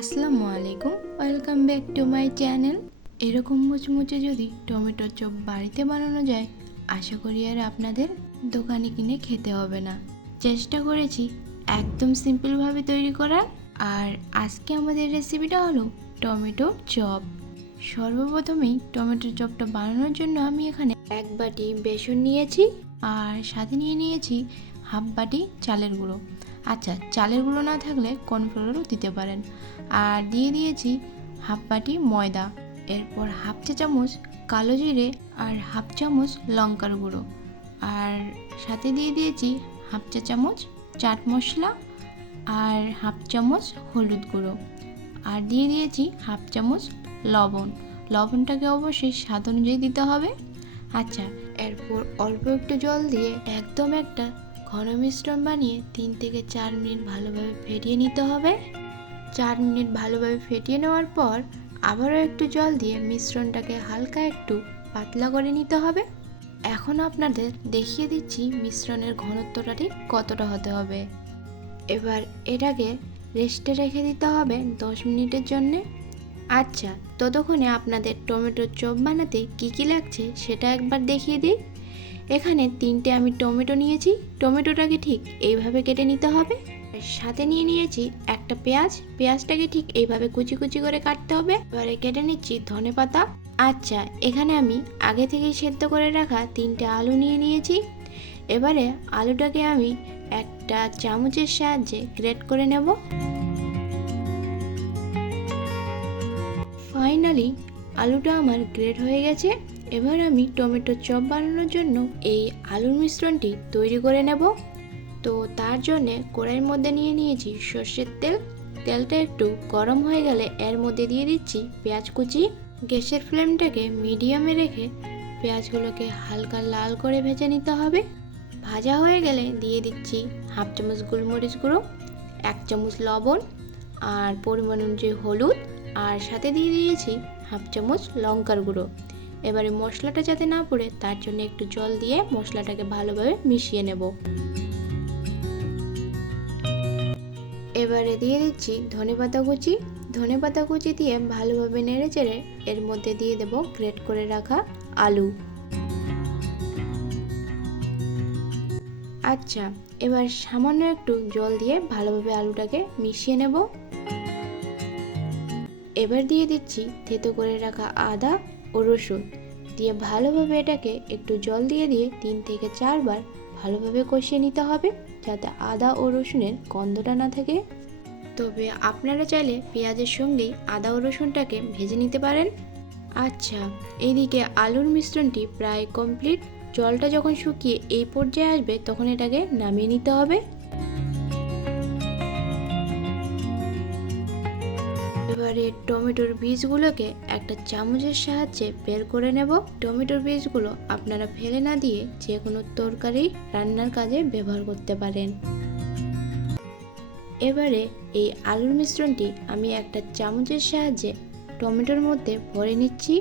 আসসালামু আলাইকুম, welcome back to my channel. এরকম মুচমুচে যদি টমেটোর চপ বাড়িতে বানানো যায়, আশা করি আর আপনাদের দোকানে কিনে খেতে হবে না। চেষ্টা করেছি একদম সিম্পলভাবে তৈরি করার। আর আজকে আমাদের রেসিপিটা হলো টমেটোর চপ। সর্বপ্রথমেই টমেটোর চপটা বানানোর জন্য আমি এখানে 1 বাটি বেসন নিয়েছি আর সাথে নিয়েছি হাফ বাটি চালের গুঁড়ো। আচ্ছা, চালের গুঁড়ো না থাকলে কর্নফ্লোরও দিতে পারেন। আর দিয়েছি হাফ বাটি ময়দা, এরপর হাফ চা চামচ কালো জিরে আর হাফ চামচ লঙ্কার গুঁড়ো, আর সাথে দিয়েছি হাফ চা চামচ চাট মশলা আর হাফ চামচ হলুদ গুঁড়ো, আর দিয়েছি হাফ চামচ লবণ। লবণটাকে অবশ্যই স্বাদ অনুযায়ী দিতে হবে। আচ্ছা, এরপর অল্প একটু জল দিয়ে একদম একটা ঘন মিশ্রণ বানিয়ে 3 থেকে 4 মিনিট ভালোভাবে ফেটিয়ে নিতে হবে। 4 মিনিট ভালোভাবে ফেটিয়ে নেওয়ার পর আবারও একটু জল দিয়ে মিশ্রণটাকে হালকা একটু পাতলা করে নিতে হবে। এখন আপনাদের দেখিয়ে দিচ্ছি মিশ্রণের ঘনত্বটা ঠিক কতটা হতে হবে। এবার এটাকে রেস্টে রেখে দিতে হবে 10 মিনিটের জন্যে। আচ্ছা, ততক্ষণে আপনাদের টমেটোর চপ বানাতে কী লাগছে সেটা একবার দেখিয়ে দিই। এখানে 3টে আমি টমেটো নিয়েছি। টমেটোটাকে ঠিক এইভাবে কেটে নিতে হবে। সাথে নিয়েছি একটা পেঁয়াজটাকে ঠিক এইভাবে কুচি কুচি করে কাটতে হবে। এবারে কেটে নিচ্ছি ধনেপাতা। আচ্ছা, এখানে আমি আগে থেকেই সেদ্ধ করে রাখা 3টে আলু নিয়েছি। এবারে আলুটাকে আমি একটা চামচের সাহায্যে গ্রেট করে নেব। ফাইনালি আলুটা আমার গ্রেট হয়ে গেছে। এবার আমি টমেটোর চপ বানানোর জন্য এই আলুর মিশ্রণটি তৈরি করে নেব। তো তার জন্যে কড়াইয়ের মধ্যে নিয়েছি সর্ষের তেল। তেলটা একটু গরম হয়ে গেলে এর মধ্যে দিয়ে দিচ্ছি পেঁয়াজ কুচি। গ্যাসের ফ্লেমটাকে মিডিয়ামে রেখে পেঁয়াজগুলোকে হালকা লাল করে ভেজে নিতে হবে। ভাজা হয়ে গেলে দিয়ে দিচ্ছি হাফ চামচ গোলমরিচ গুঁড়ো, 1 চামচ লবণ আর পরিমাণ অনুযায়ী হলুদ, আর সাথে দিয়েছি হাফ চামচ লঙ্কার গুঁড়ো। এবারে মশলাটা যাতে না পড়ে তার জন্য একটু জল দিয়ে মশলাটাকে ভালোভাবে মিশিয়ে নেব। এবারে দিয়ে দিচ্ছি ধনেপাতা কুচি দিয়ে ভালোভাবে নেড়ে চেড়ে এর মধ্যে দিয়ে দেব গ্রেট করে রাখা আলু। আচ্ছা, এবার সামান্য একটু জল দিয়ে ভালোভাবে আলুটাকে মিশিয়ে নেব। এবার দিয়ে দিচ্ছি থেতো করে রাখা আদা ও রসুন দিয়ে ভালোভাবে এটাকে একটু জল দিয়ে 3 থেকে 4 বার ভালোভাবে কষিয়ে নিতে হবে, যাতে আদা ও রসুনের গন্ধটা না থাকে। তবে আপনারা চাইলে পেঁয়াজের সঙ্গেই আদা ও রসুনটাকে ভেজে নিতে পারেন। আচ্ছা, এইদিকে আলুর মিশ্রণটি প্রায় কমপ্লিট। জলটা যখন শুকিয়ে এই পর্যায়ে আসবে তখন এটাকে নামিয়ে নিতে হবে। এবারে টমেটোর বীজগুলোকে একটা চামচের সাহায্যে বের করে নেব। টমেটোর বীজগুলো আপনারা ফেলে না দিয়ে যে কোনো তরকারি রান্নার কাজে ব্যবহার করতে পারেন। এবারে এই আলুর মিশ্রণটি আমি একটা চামচের সাহায্যে টমেটোর মধ্যে ভরে নিচ্ছি।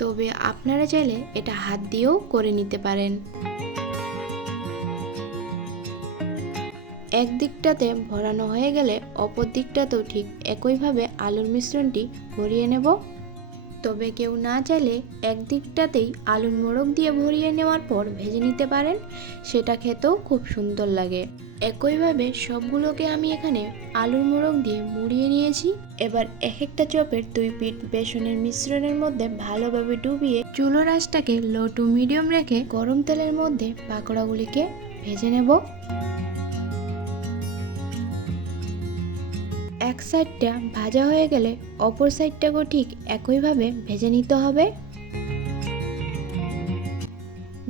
তবে আপনারা চাইলে এটা হাত দিয়েও করে নিতে পারেন। এক দিকটাতে ভরানো হয়ে গেলে অপর দিকটাতেও ঠিক একইভাবে আলুর মিশ্রণটি ভরিয়ে নেব। তবে কেউ না চাইলে এক দিকটাতেই আলুর মোড়ক দিয়ে ভরিয়ে নেওয়ার পর ভেজে নিতে পারেন, সেটা খেতেও খুব সুন্দর লাগে। একইভাবে সবগুলোকে আমি এখানে আলুর মোড়ক দিয়ে মুড়িয়ে নিয়েছি। এবার এক একটা চপের 2 পিঠ বেসনের মিশ্রণের মধ্যে ভালোভাবে ডুবিয়ে চুলোর আঁচটাকে লো টু মিডিয়াম রেখে গরম তেলের মধ্যে পাকোড়াগুলিকে ভেজে নেব। এক সাইডটা ভাজা হয়ে গেলে অপর সাইডটাকেও ঠিক একইভাবে ভেজে নিতে হবে।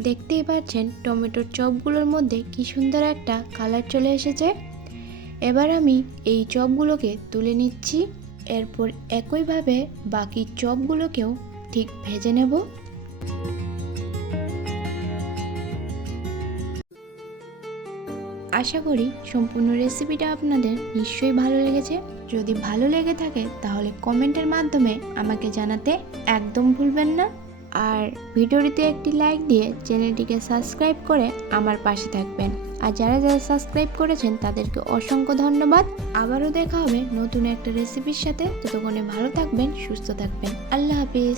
দেখতেই পাচ্ছেন টমেটোর চপগুলোর মধ্যে কি সুন্দর একটা কালার চলে এসেছে। এবার আমি এই চপগুলোকে তুলে নিচ্ছি। এরপর একইভাবে বাকি চপগুলোকেও ঠিক ভেজে নেব। আশা করি সম্পূর্ণ রেসিপিটা আপনাদের নিশ্চয়ই ভালো লেগেছে। যদি ভালো লেগে থাকে তাহলে কমেন্টের মাধ্যমে আমাকে জানাতে একদম ভুলবেন না। আর ভিডিওটিতে একটি লাইক দিয়ে চ্যানেলটিকে সাবস্ক্রাইব করে আমার পাশে থাকবেন। আর যারা যারা সাবস্ক্রাইব করেছেন তাদেরকে অসংখ্য ধন্যবাদ। আবারও দেখা হবে নতুন একটা রেসিপির সাথে। ততক্ষণে ভালো থাকবেন, সুস্থ থাকবেন। আল্লাহ হাফিজ।